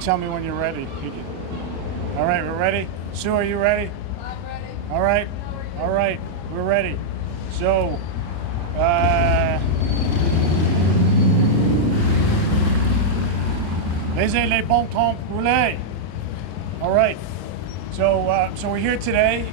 tell me when you're ready. All right, we're ready. Sue, are you ready? I'm ready. All right. All right, we're ready. So, laissez les bons temps rouler. All right. So, so we're here today,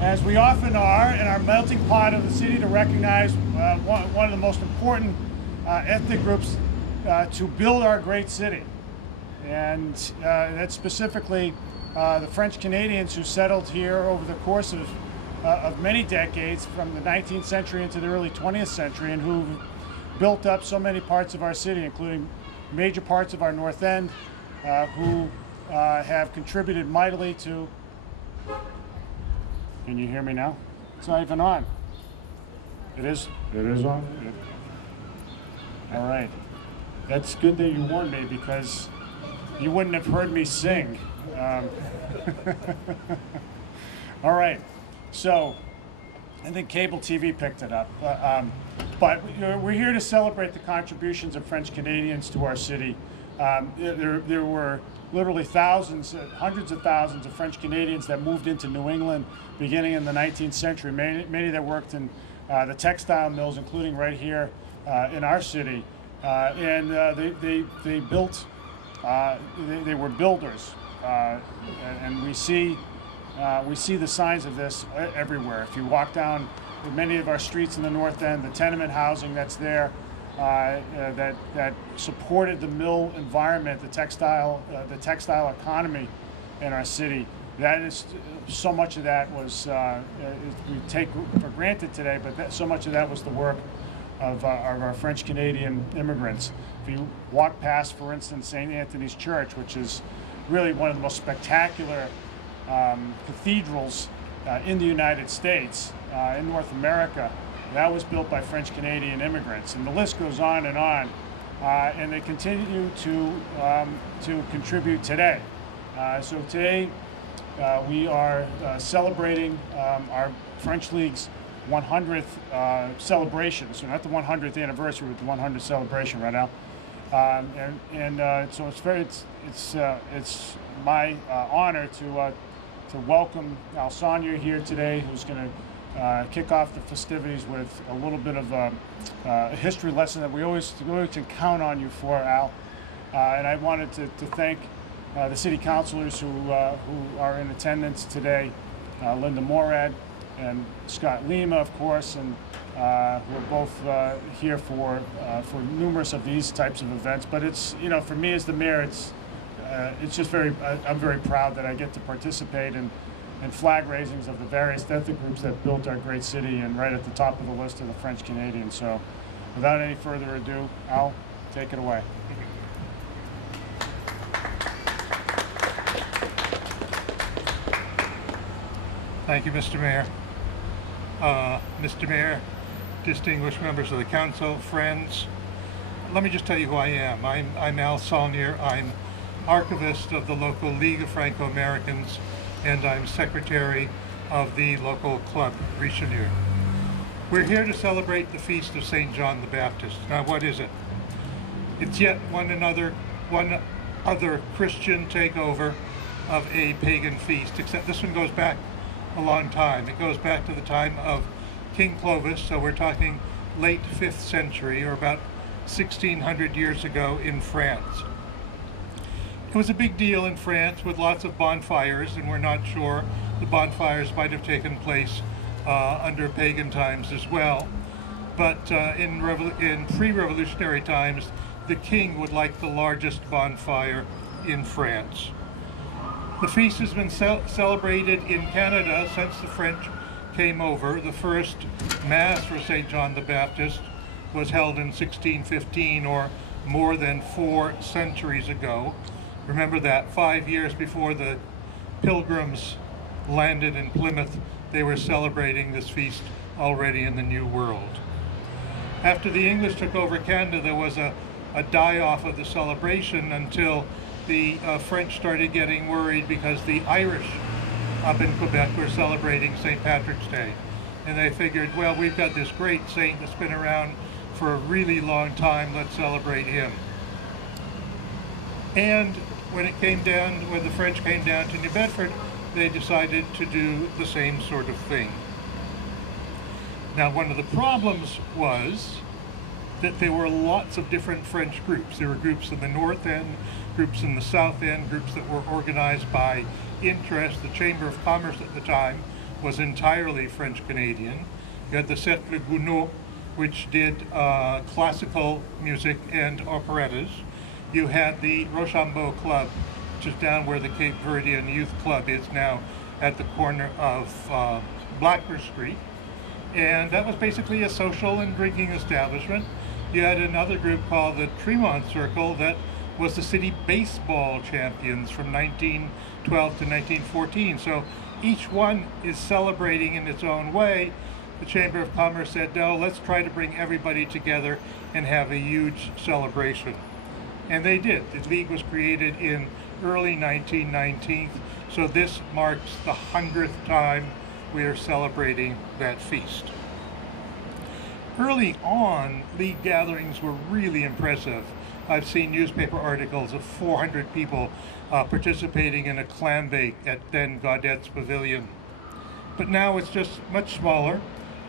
as we often are, in our melting pot of the city to recognize one of the most important ethnic groups to build our great city. And that's specifically the French Canadians who settled here over the course of many decades, from the 19th century into the early 20th century, and who built up so many parts of our city, including major parts of our North End, who have contributed mightily to... Can you hear me now? It's not even on. It is? It is on? All right. That's good that you warned me, because you wouldn't have heard me sing. All right. So I think cable TV picked it up. But we're here to celebrate the contributions of French Canadians to our city. There were literally thousands, hundreds of thousands of French Canadians that moved into New England beginning in the 19th century, many that worked in the textile mills, including right here in our city. And they built, they were builders. And we see the signs of this everywhere. If you walk down many of our streets in the North End, the tenement housing that's there, that supported the mill environment, the textile economy in our city. That is, so much of that was we take for granted today, but so much of that was the work of our French Canadian immigrants. If you walk past, for instance, St. Anthony's Church, which is really one of the most spectacular cathedrals in the United States, in North America, that was built by French Canadian immigrants, and the list goes on, and they continue to contribute today. So today we are celebrating our French League's 100th celebration. So not the 100th anniversary, but the 100th celebration right now. So it's my honor to welcome Alsanya here today, who's going to kick off the festivities with a little bit of a history lesson that we always can count on you for, Al. And I wanted to thank the city councilors who are in attendance today, Linda Morad and Scott Lima, of course, and who are both here for numerous of these types of events. But it's, you know, for me as the mayor, it's just I'm very proud that I get to participate in flag raisings of the various ethnic groups that built our great city, and right at the top of the list are the French Canadians. So without any further ado, Al, take it away. Thank you, Mr. Mayor. Mr. Mayor, distinguished members of the council, friends, let me just tell you who I am. I'm Al Saulnier. I'm archivist of the local League of Franco-Americans, and I'm secretary of the local club, Richelieu. We're here to celebrate the feast of St. John the Baptist. Now, what is it? It's yet one other Christian takeover of a pagan feast, except this one goes back a long time. It goes back to the time of King Clovis, so we're talking late 5th century, or about 1600 years ago in France. It was a big deal in France with lots of bonfires, and we're not sure the bonfires might have taken place under pagan times as well. But in pre-revolutionary times, the king would like the largest bonfire in France. The feast has been celebrated in Canada since the French came over. The first Mass for St. John the Baptist was held in 1615, or more than 4 centuries ago. Remember that 5 years before the Pilgrims landed in Plymouth, they were celebrating this feast already in the New World. After the English took over Canada, there was a die-off of the celebration until the French started getting worried because the Irish up in Quebec were celebrating St. Patrick's Day. And they figured, well, we've got this great saint that's been around for a really long time, let's celebrate him. And when the French came down to New Bedford, they decided to do the same sort of thing. Now, one of the problems was that there were lots of different French groups. There were groups in the North End, groups in the South End, groups that were organized by interest. The Chamber of Commerce at the time was entirely French Canadian. You had the Cercle Gounod, which did classical music and operettas. You had the Rochambeau Club, which is down where the Cape Verdean Youth Club is now at the corner of Blackmer Street. And that was basically a social and drinking establishment. You had another group called the Tremont Circle that was the city baseball champions from 1912 to 1914. So each one is celebrating in its own way. The Chamber of Commerce said, no, let's try to bring everybody together and have a huge celebration. And they did. The league was created in early 1919, so this marks the 100th time we are celebrating that feast. Early on, league gatherings were really impressive. I've seen newspaper articles of 400 people participating in a clam bake at then Gaudette's Pavilion. But now it's just much smaller.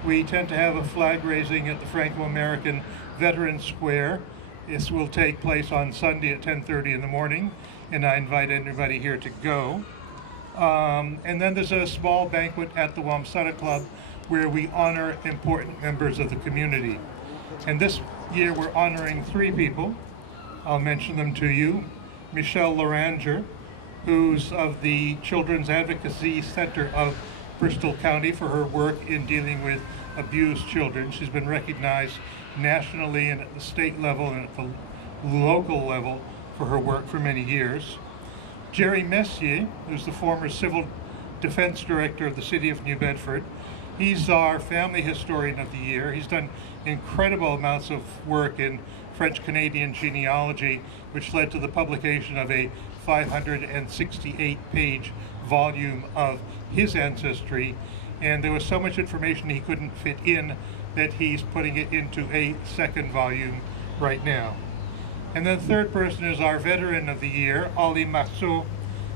We tend to have a flag raising at the Franco-American Veterans Square. This will take place on Sunday at 10:30 in the morning, and I invite everybody here to go. And then there's a small banquet at the Wamsutta Club where we honor important members of the community. And this year we're honoring 3 people. I'll mention them to you. Michelle Loranger, who's of the Children's Advocacy Center of Bristol County for her work in dealing with abused children. She's been recognized nationally and at the state level and at the local level for her work for many years. Jerry Messier, who's the former Civil Defense Director of the City of New Bedford. He's our Family Historian of the Year. He's done incredible amounts of work in French-Canadian genealogy, which led to the publication of a 568-page volume of his ancestry. And there was so much information he couldn't fit in that he's putting it into a second volume right now. And then the third person is our Veteran of the Year, Ollie Marceau,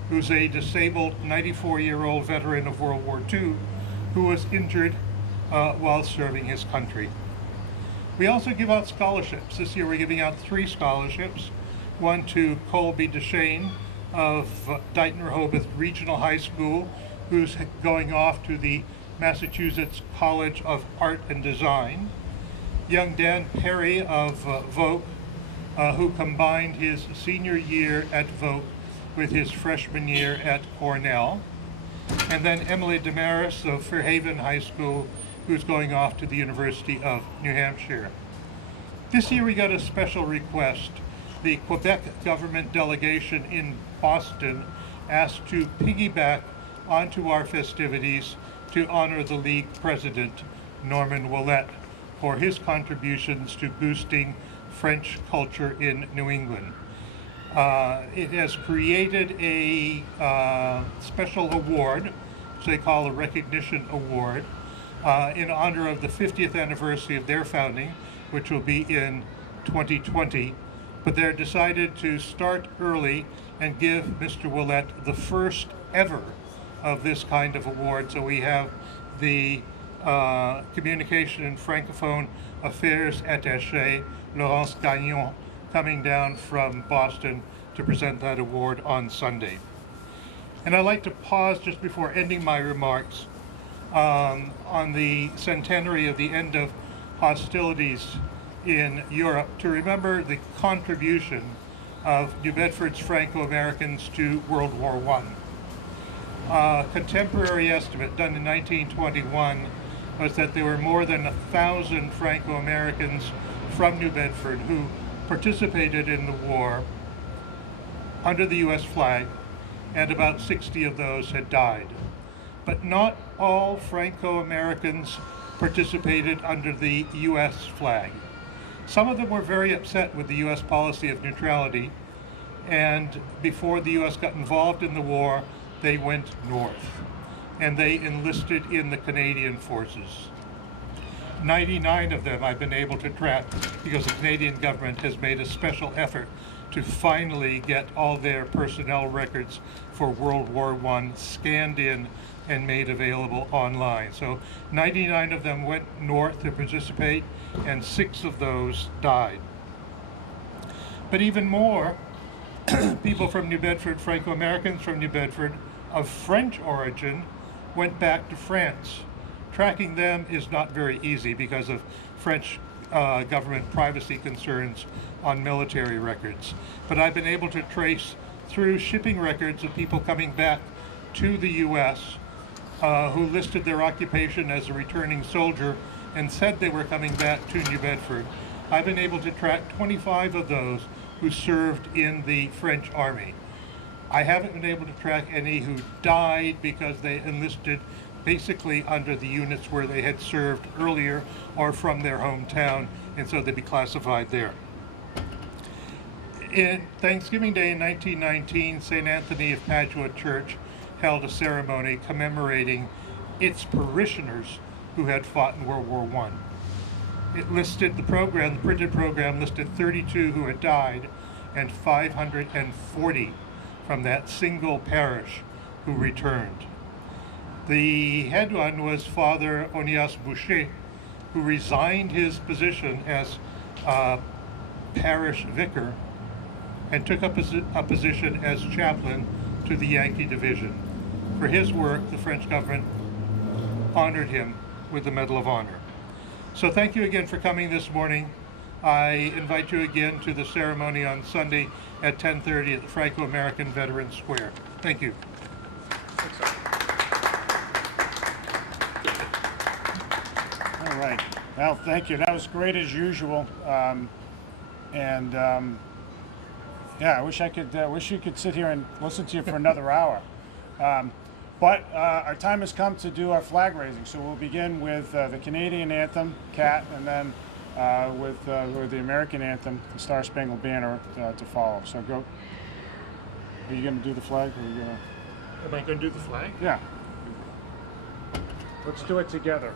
who's a disabled 94-year-old veteran of World War II who was injured while serving his country. We also give out scholarships. This year we're giving out 3 scholarships. One to Colby Deshane of Dighton Rehoboth Regional High School, who's going off to the Massachusetts College of Art and Design. Young Dan Perry of Vogue, who combined his senior year at Vogue with his freshman year at Cornell. And then Emily Damaris of Fairhaven High School, who's going off to the University of New Hampshire. This year we got a special request. The Quebec government delegation in Boston asked to piggyback onto our festivities to honor the League president, Norman Willett, for his contributions to boosting French culture in New England. It has created a special award, which they call a recognition award, in honor of the 50th anniversary of their founding, which will be in 2020. But they're decided to start early and give Mr. Willett the first ever of this kind of award. So we have the Communication and Francophone Affairs Attaché, Laurence Gagnon, coming down from Boston to present that award on Sunday. And I'd like to pause just before ending my remarks on the centenary of the end of hostilities in Europe to remember the contribution of New Bedford's Franco-Americans to World War I. Contemporary estimate done in 1921 was that there were more than 1,000 Franco-Americans from New Bedford who participated in the war under the U.S. flag, and about 60 of those had died. But not all Franco-Americans participated under the U.S. flag. Some of them were very upset with the U.S. policy of neutrality, and before the U.S. got involved in the war, they went north, and they enlisted in the Canadian forces. 99 of them I've been able to track because the Canadian government has made a special effort to finally get all their personnel records for World War I scanned in and made available online. So 99 of them went north to participate, and 6 of those died. But even more, people from New Bedford, Franco-Americans from New Bedford of French origin, went back to France. Tracking them is not very easy because of French government privacy concerns on military records. But I've been able to trace through shipping records of people coming back to the U.S. Who listed their occupation as a returning soldier and said they were coming back to New Bedford. I've been able to track 25 of those who served in the French Army. I haven't been able to track any who died because they enlisted basically under the units where they had served earlier or from their hometown, and so they'd be classified there. In Thanksgiving Day in 1919, St. Anthony of Padua Church held a ceremony commemorating its parishioners who had fought in World War I. It listed the printed program listed 32 who had died and 540 from that single parish who returned. The head one was Father Onias Boucher, who resigned his position as parish vicar and took up a position as chaplain to the Yankee Division. For his work, the French government honored him with the Medal of Honor. So thank you again for coming this morning. I invite you again to the ceremony on Sunday at 10:30 at the Franco-American Veterans Square. Thank you. All right. Well, thank you. That was great as usual. Yeah, I wish you could sit here and listen to you for another hour. But our time has come to do our flag raising. So we'll begin with the Canadian anthem, CAT, and then with the American anthem, the Star Spangled Banner, to follow. So go. Are you going to do the flag? Or are you gonna... Am I going to do the flag? Yeah. Let's do it together.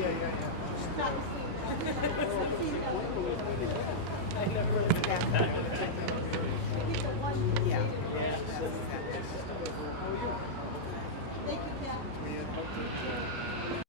I never really